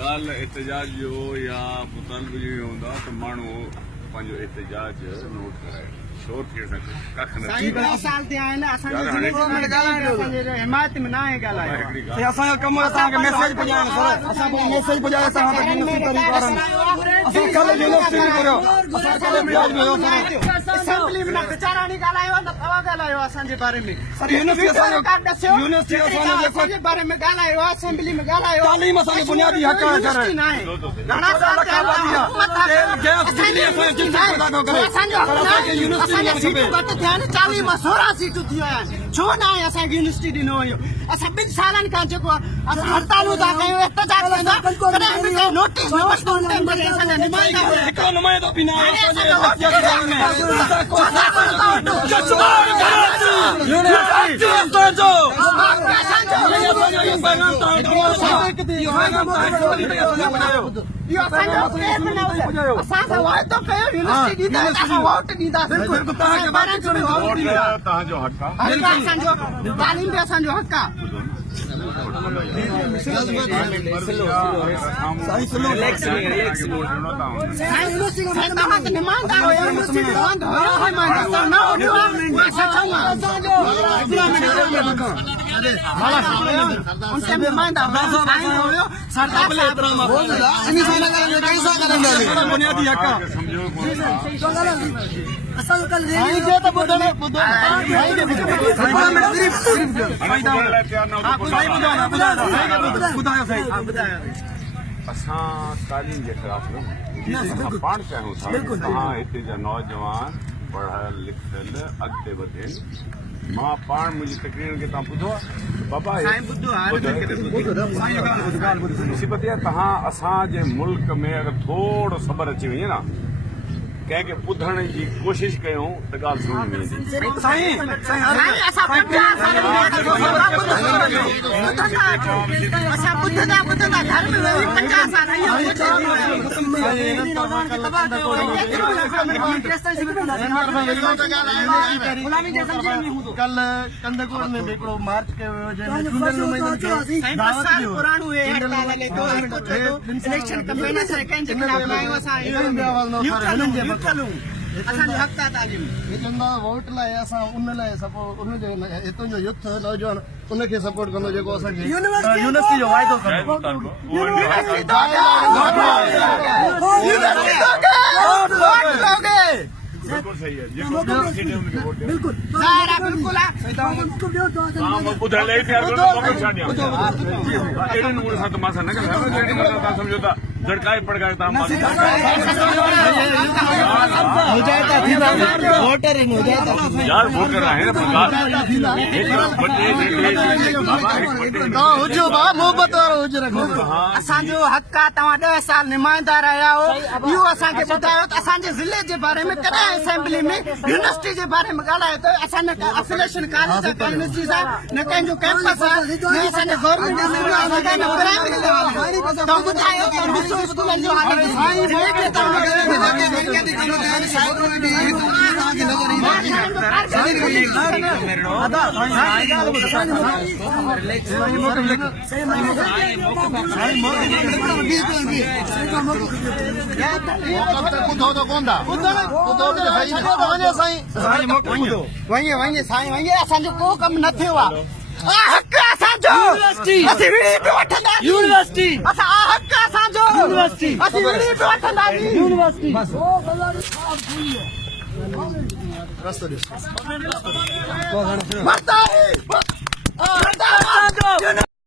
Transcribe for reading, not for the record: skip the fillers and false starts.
कल एहतजाज जो या मुतालबो जो हूंदा त माण्हू पंहिंजो एहतजाज नोट कराए शोर थी सघे कख न साल ते आहिनि असांजे हिमायत में न आहे ॻाल्हायो असांजो कमु असांखे मैसेज पुॼाइण सर असांखे मैसेज पुॼाए असां असेंबली में वीचारा नहीं ॻाल्हायो न तव्हां ॻाल्हायो असांजे बारे में सर यूनिवर्सिटी बारे में ॻाल्हायो असेंबली में ॻाल्हायो तालीम असांखे बुनियादी हक़ आहे सर चालीह मां 16 सीटूं थी विया आहिनि छो न आहे असांखे यूनिवर्सिटी ॾिनो हुयो असां 2 सालनि खां जेको असां हड़तालूं था कयूं एहतजाज नोटिस हिकिड़ो नुमाइंदो बि न तालीम बि असांजो हक़ आहे बुनियादी हक़ असां तालीम जे ख़िलाफ़ न पाण चाहियूं था तव्हां हिते जा नौजवान पढ़ियल लिखियल अॻिते वधनि मां पाण मुंहिंजी तकरीर खे तव्हां ॿुधो आहे बाबा मुसीबत आहे तव्हां असांजे मुल्क में अगरि थोरो सबर अची वञे न कंहिंखे ॿुधण जी कोशिशि कयूं त ॻाल्हि सम्झ में ईंदी कल कंदकोर में हिकिड़ो मार्च कयो वोट लाइ असां उन लाइ उनजो हितां जो युथ नौजवान उनखे सपोर्ट कंदो जेको असांखे यूनिवर्सिटी जो वाइदो बिल्कुल सही है बिल्कुल समझो था झटकाए पड़काए यार वोटर आहे असांजो हक़ आहे तव्हां 10 साल नुमाइंदा रहिया हो इहो असांखे ॿुधायो त असांजे ज़िले जे बारे में कॾहिं असेंबली में यूनिवर्सिटी जे बारे में ॻाल्हायो त असां न एफिलिएशन कॉलेज आहे यूनिवर्सिटी आहे न कंहिंजो कैंपस आहे न असांजे गवर्नमेंट तव्हां ॿुधायो स्कूलनि जो असांजो को कमु न थियो आहे यूनिवर्सिटी यूनिवर्सिटी